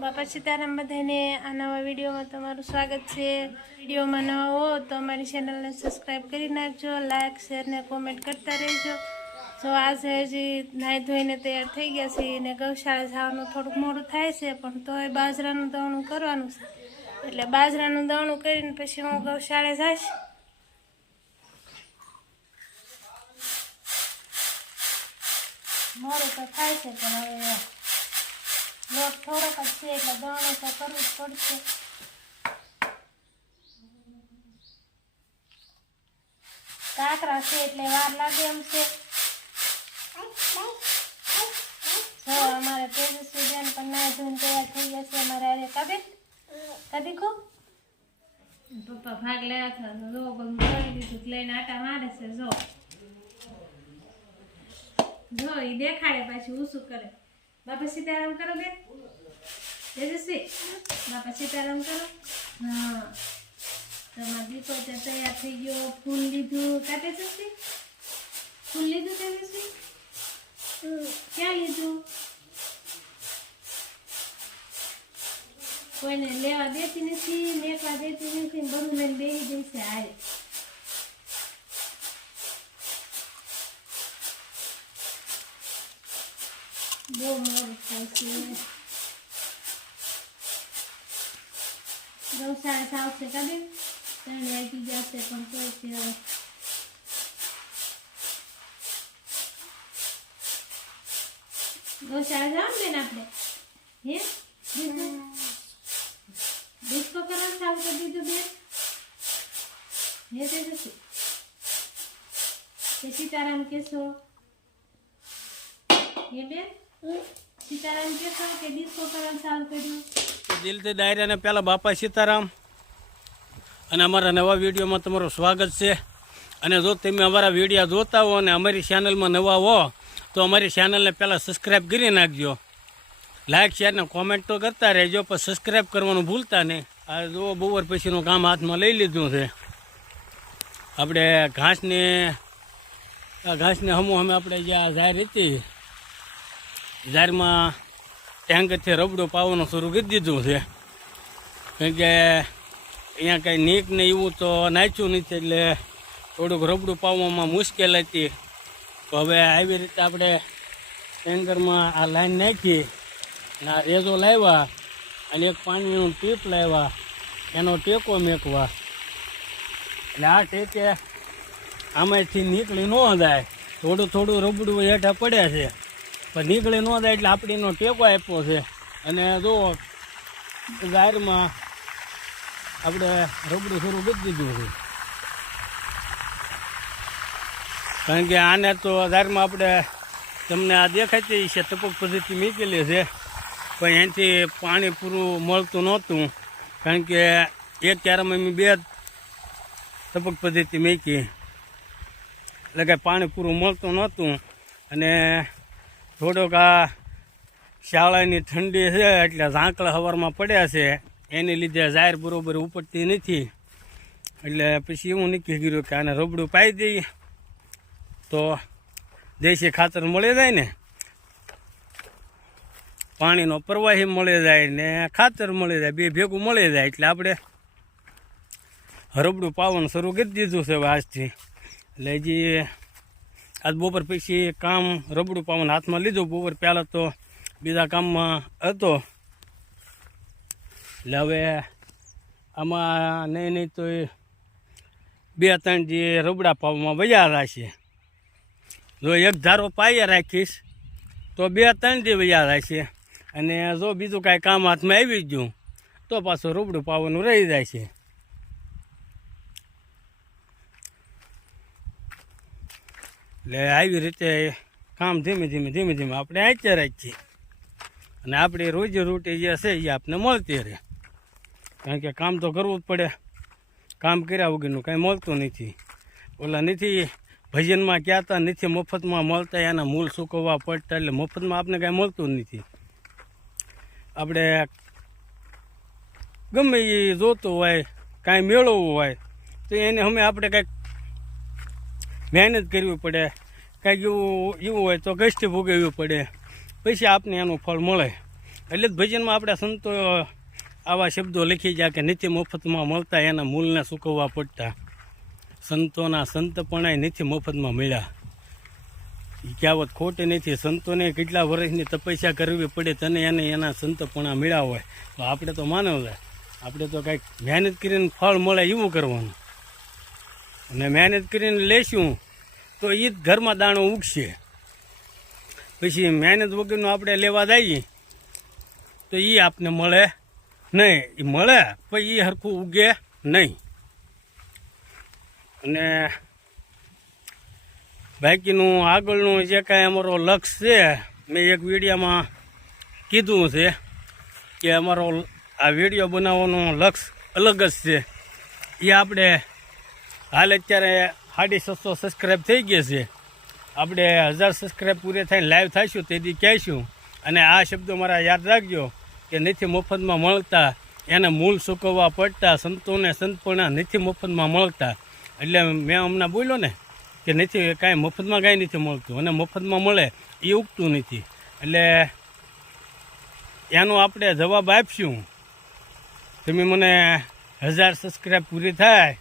બાપા સીતારામ બધાને આ નવા વિડીયોમાં તમારું સ્વાગત છે. વિડીયોમાં નવા હો તો અમારી ચેનલને સબસ્ક્રાઈબ કરી નાખજો, લાઇક, શેર ને કોમેન્ટ કરતા રહેજો. જો આજે હજી નાહી ધોઈને તૈયાર થઈ ગયા છે ને ગૌશાળા જવાનું થોડુંક મોડું થાય છે, પણ તોય બાજરાનું દવણું કરવાનું છે. એટલે બાજરાનું દવણું કરીને પછી હું ગૌશાળે જઈશ. મોડું તો થાય છે, પણ હવે લોટ થોડોક જ છે એટલે દવણું તો કરવું જ પડશે. કાકરા છે એટલે વાર લાગે એમ છે. જો, અમારે તેજસ્વી બેન પણ ના ધૂન તૈયાર થઈ ગયા છે. અમારે અરે કબીર કદી કો પપ્પા ભાગ લેવા થયો જો, બધું કરી દીધું. લઈને આટા મારે છે, જો. જો એ દેખાડે પાછું, ઉસું કરે. બાપા સીતારામ કરો બે. તેજસ્વી બાપા સીતારામ કરો. હા. તમારો દીપો ત્યાં તૈયાર થઈ ગયો. ફૂલ લીધું. કાપે તેજસ્વી? ફૂલ લીધું તેજસ્વી? ક્યાં લીધું? કોઈને લેવા દેતી નથી, મેકવા દેતી નથી બધું લઈને બેસી જશે હારે બહુ મોડું થાય છે ગૌશાળા સાવશે કાબે ત્રણ વાગી જશે પણ કોઈ છે હવે ગૌશાળા જાવ બેન આપણે હે દીધું ડિસ્કો કરવા ચાલુ કરી દીધું બેન હે તે જશે તે સીતારામ કેશો હે બેન સીતારામ કેશો કે ડિસ્કો કરવાનું ચાલુ કર્યું. દિલથી ડાયરાને પહેલાં બાપા સીતારામ. અને અમારા નવા વિડીયોમાં તમારું સ્વાગત છે. અને જો તમે અમારા વીડિયો જોતા હો અને અમારી ચેનલમાં નવા હો, તો અમારી ચેનલને પહેલાં સબસ્ક્રાઈબ કરી નાખજો. લાઇક શેર ને કોમેન્ટ તો કરતા રહેજો, પણ સબસ્ક્રાઈબ કરવાનું ભૂલતા નહીં. આ જો બપોર પછીનું કામ હાથમાં લઈ લીધું છે. આપણે ઘાસને ઘાસને હમો અમે આપણે જે આ જાહેર હતી ઝારમાં ટેન્કરથી રબડું પાવાનું શરૂ કરી દીધું છે. કારણ કે અહીંયા કાંઈ નીક ને એવું તો નાખ્યું નથી એટલે થોડુંક રબડું પાવવામાં મુશ્કેલ હતી. તો હવે આવી રીતે આપણે ટેન્કરમાં આ લાઈન નાખી અને આ રેઝો લાવ્યા અને એક પાણીનું ટીપ લાવ્યા, એનો ટેકો મેકવા. એટલે આ ટેકે આમાંથી નીકળી ન જાય. થોડું થોડું રબડું હેઠા પડ્યા છે. પણ નીકળી ન જાય એટલે આપણે ટેકો આપ્યો છે. અને જો ગાયરમાં આપણે રબડું શરૂ કરી દીધું છે. કારણ કે આને તો ગાયરમાં આપણે તમને આ દેખાતી છે, ટપક પદ્ધતિ મૂકેલી છે. પણ એનાથી પાણી પૂરું મળતું નહોતું. કારણ કે એક ક્યારામાં મેં બે ટપક પદ્ધતિ મૂકી. એટલે કે પાણી પૂરું મળતું નહોતું. અને થોડોક આ શાળાની ઠંડી છે એટલે ઝાંકળા હવારમાં પડ્યા છે. એને લીધે જાહેર બરોબર ઉપડતી નથી. એટલે પછી એવું નક્કી કર્યું કે આને રબડું પાઈ દઈએ તો દેશી ખાતર મળી જાય ને. પાણીનો પ્રવાહી મળી જાય ને ખાતર મળી જાય, બે ભેગું મળી જાય એટલે આપણે રબડું પાવાનું શરૂ કરી દીધું છે આજથી. એટલે હજી આજ બપોર પછી કામ રબડું પાવન હાથમાં લીધું. બપોર પહેલાં તો બીજા કામમાં હતો. એટલે હવે આમાં નહીં નહીં તો બે, ત્રણ જે રબડા પાવમાં વયા છે. જો એક ધારો પાઈએ રાખીશ, તો બે, ત્રણ જે વયા છે. અને જો બીજું કાંઈ કામ હાથમાં આવી ગયું, તો પાછું રબડું પાવાનું રહી જાય છે. એટલે આવી રીતે કામ ધીમે ધીમે ધીમે ધીમે આપણે આચે રાખીએ અને આપણી રોજી રોટી જે છે એ આપને મળતી રહે. કારણ કે કામ તો કરવું જ પડે. કામ કર્યા વગરનું કાંઈ મળતું નથી. ઓલા નથી ભજનમાં કહેતા નથી મફતમાં મળતા, એના મૂળ સૂકવવા પડતા, એટલે મફતમાં આપણે કાંઈ મળતું નથી. આપણે ગમે એ જોતું હોય, કાંઈ મેળવવું હોય, તો એને અમે આપણે કાંઈક મહેનત કરવી પડે. કાંઈક એવું એવું હોય તો કષ્ટી ભોગવવી પડે. પછી આપને એનું ફળ મળે. એટલે જ ભજનમાં આપણે સંતો આવા શબ્દો લખી જાય કે નિત્ય મફતમાં મળતા એના મૂલને સૂકવવા પડતા. સંતોના સંતપણાય નથી મફતમાં મળ્યા. એ કહેવત ખોટી નથી. સંતોને કેટલા વર્ષની તપસ્યા કરવી પડે તને એને એના સંતપણા મળ્યા હોય. તો આપણે તો માનવ આપણે તો કાંઈક મહેનત કરીને ફળ મળે એવું કરવાનું. અને મહેનત કરીને લેશું, તો એ જ ઘરમાં દાણો ઉગશે. પછી મહેનત વગરનું આપણે લેવા જઈએ, તો એ આપને મળે નહીં. એ મળે, પણ એ સરખું ઉગે નહીં. અને બાકીનું આગળનું જે કાંઈ અમારો લક્ષ્ય છે, મેં એક વિડીયામાં કીધું છે કે અમારો આ વીડિયો બનાવવાનો લક્ષ્ય અલગ જ છે. એ આપણે હાલ અત્યારે સાડી છસો સબસ્ક્રાઈબ થઈ ગયા છે. આપણે હજાર સબસ્ક્રાઈબ પૂરે થઈને લાઈવ થઈશું, તેથી કહેશું. અને આ શબ્દો મારા યાદ રાખજો, કે નથી મફતમાં મળતા, એને મૂળ સૂકવવા પડતા, સંતોને સંતપણા નથી મફતમાં મળતા. એટલે મેં હમણાં બોલ્યો ને, કે નથી કાંઈ મફતમાં કાંઈ નથી મળતું. અને મફતમાં મળે, એ ઉગતું નથી. એટલે એનો આપણે જવાબ આપશું. તમે મને હજાર સબસ્ક્રાઈબ પૂરી થાય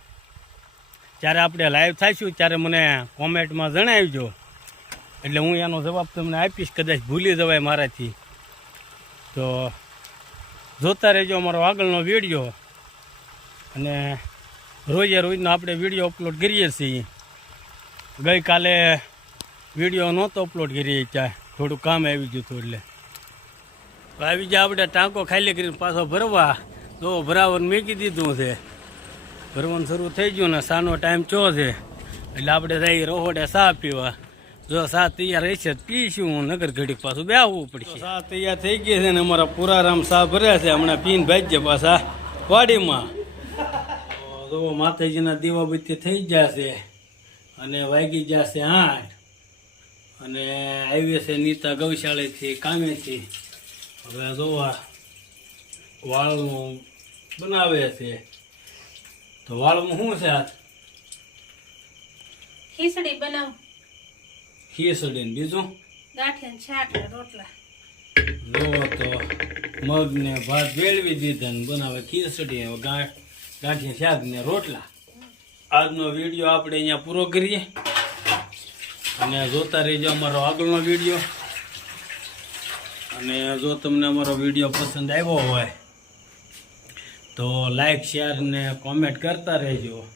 ત્યારે આપણે લાઈવ થઈશું, ત્યારે મને કોમેન્ટમાં જણાવજો. એટલે હું એનો જવાબ તમને આપીશ, કદાચ ભૂલી જવાય મારાથી. તો જોતા રહેજો અમારો આગળનો વીડિયો. અને રોજે રોજનો આપણે વીડિયો અપલોડ કરીએ છીએ. ગઈકાલે વીડિયો નહોતો અપલોડ કરીએ ત્યાં. થોડું કામ આવી ગયું હતું એટલે. આવી જાય આપણે ટાંકો ખાલી કરીને પાછો ભરવા. તો ભરાવર મેકી દીધું છે. ભરવાનું શરૂ થઈ ગયું ને સાનો ટાઈમ ચો છે. એટલે આપણે જઈ રોહોડે સા પીવા. જો સા તૈયાર રહેશે પીશું. નગર ઘડીક પાછું બેહવું પડશે. સા તૈયાર થઈ ગઈ છે ને અમારા પુરારામ સા ભર્યા છે. હમણાં પીને ભાગ્ય પાછા વાડીમાં. તો માતાજીના દીવાબત્તી થઈ જશે અને વાગી છે આઠ. અને આવી છે નીતા ગૌશાળેથી કામેથી. હવે જોવા વાળનું બનાવે છે. તો વાળમાં શું છે આજ? ખીચડી બનાવ. ખીચડી ને બીજું? ગાંઠિયા ને શાક ને રોટલા. જો તો મગ ને ભાત ભેળવી દીધા ને બનાવે ખીચડી ગાંઠિયા શાક ને રોટલા. આજનો વીડિયો આપણે અહીંયા પૂરો કરીએ. અને જોતા રહેજો અમારો આગળનો વીડિયો. અને જો તમને અમારો વીડિયો પસંદ આવ્યો હોય તો લાઇક શેર ને કોમેન્ટ કરતા રહેજો.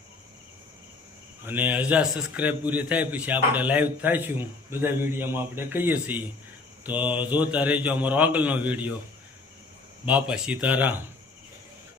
અને હજાર સબસ્ક્રાઈબ પૂરી થાય પછી આપણે લાઈવ થાઈશું. બધા વિડીયોમાં આપણે કહીએ છીએ. તો જોતા રહેજો અમારો આગળનો વીડિયો. બાપા સીતારામ.